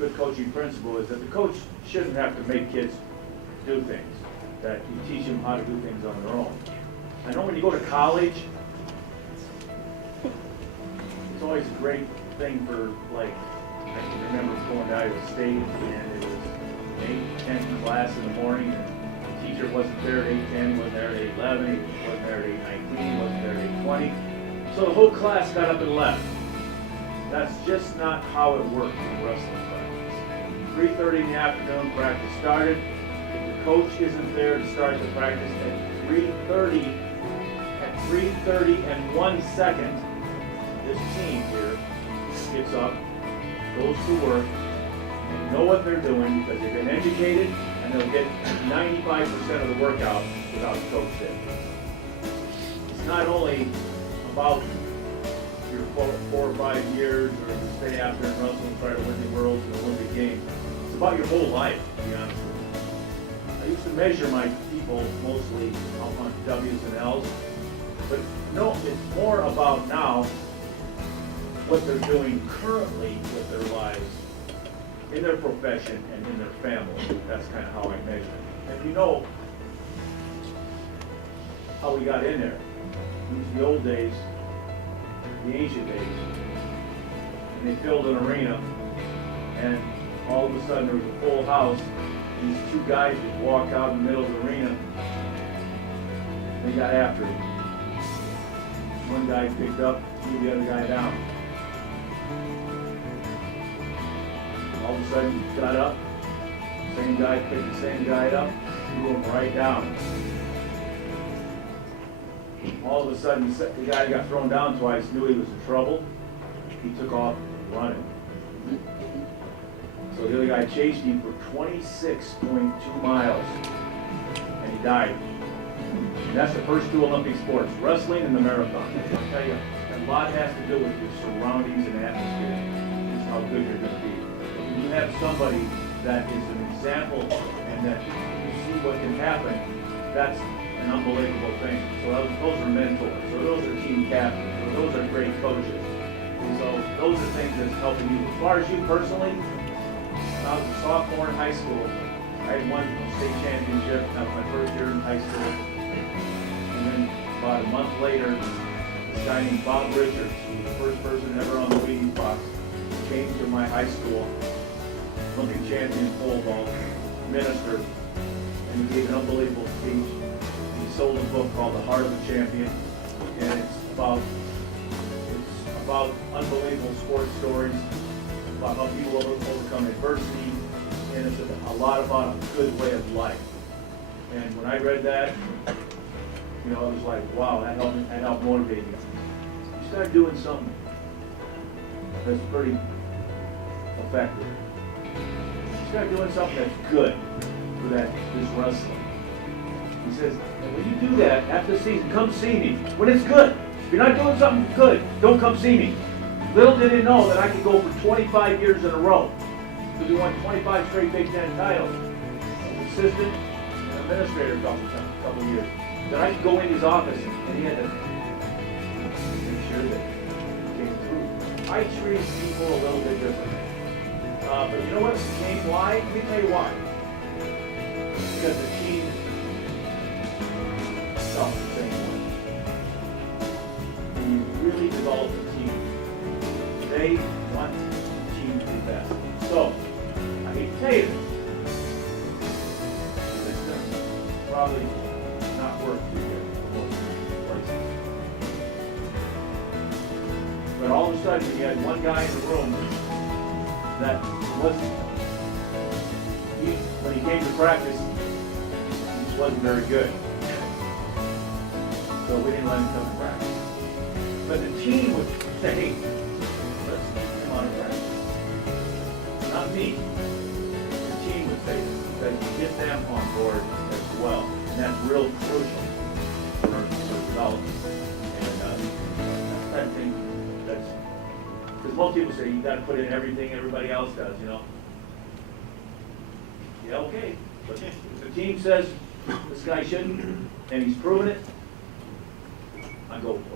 good coaching principle is that the coach shouldn't have to make kids do things, that you teach them how to do things on their own. I know when you go to college, it's always a great thing for, like, I can remember going to Iowa State, and it was 8, 10 class in the morning, and the teacher wasn't there at 8:10, wasn't there at 8:11, he wasn't there at 8:19, wasn't there at 8:20. So the whole class got up and left. That's just not how it works in wrestling practice. 3:30 in the afternoon, practice started. If the coach isn't there to start the practice at 3:30 and 1 second, this team here gets up, goes to work, and know what they're doing because they've been educated, and they'll get 95% of the workout without the coach there. It's not only about your 4 or 5 years or to stay after and wrestle and try to win the worlds and Olympic Games. It's about your whole life, to be honest with you. I used to measure my people mostly on W's and L's, but no, it's more about now what they're doing currently with their lives, in their profession and in their family. That's kind of how I measure it. And you know how we got in there. These are the old days, the ancient days, and they filled an arena, and all of a sudden there was a full house, and these 2 guys would walk out in the middle of the arena, and they got after it. One guy picked up, threw the other guy down. All of a sudden he got up, same guy picked the same guy up, threw him right down. All of a sudden, the guy who got thrown down twice knew he was in trouble. He took off running. So the other guy chased him for 26.2 miles, and he died. And that's the first 2 Olympic sports, wrestling and the marathon. I'll tell you, a lot has to do with your surroundings and atmosphere. This is how good you're going to be. When you have somebody that is an example and that you see what can happen, that's an unbelievable thing. So those are mentors. So those are team captains. So those are great coaches. And so those are things that's helping you. As far as you personally, when I was a sophomore in high school, I had won a state championship. That was my first year in high school. And then about a month later, this guy named Bob Richards, who was the first person ever on the Wheaties box, came to my high school, Olympic champion pole vault, minister, and he gave an unbelievable speech. He sold a book called The Heart of the Champion, and it's about unbelievable sports stories, about how people overcome adversity, and it's a lot about a good way of life. And when I read that, you know, it was like, wow, that helped motivate me. You start doing something that's pretty effective. You start doing something that's good for this wrestling. He says, and when you do that after the season, come see me. When it's good. If you're not doing something good, don't come see me. Little did he know that I could go for 25 years in a row. Because we won 25 straight Big Ten titles. As assistant and administrator a couple of years. That I could go in his office and he had to make sure that it came through. I treat people a little bit differently. But you know what? Why? Let me tell you why. Because the team felt the same way. When you really develop a team, they want the team to be best. So, I hate to tell you this. It's going to probably not work for you in most places. But all of a sudden, you had one guy in the room that wasn't, when he came to practice, he just wasn't very good. So we didn't let him come to practice. But the team would say, hey, let's come on to practice. Not me. The team would say that you get them on board as well. And that's real crucial for development. And that's that thing that's, because most people say you got to put in everything everybody else does, you know. Yeah, okay. But if the team says this guy shouldn't, and he's proven it, I go for it.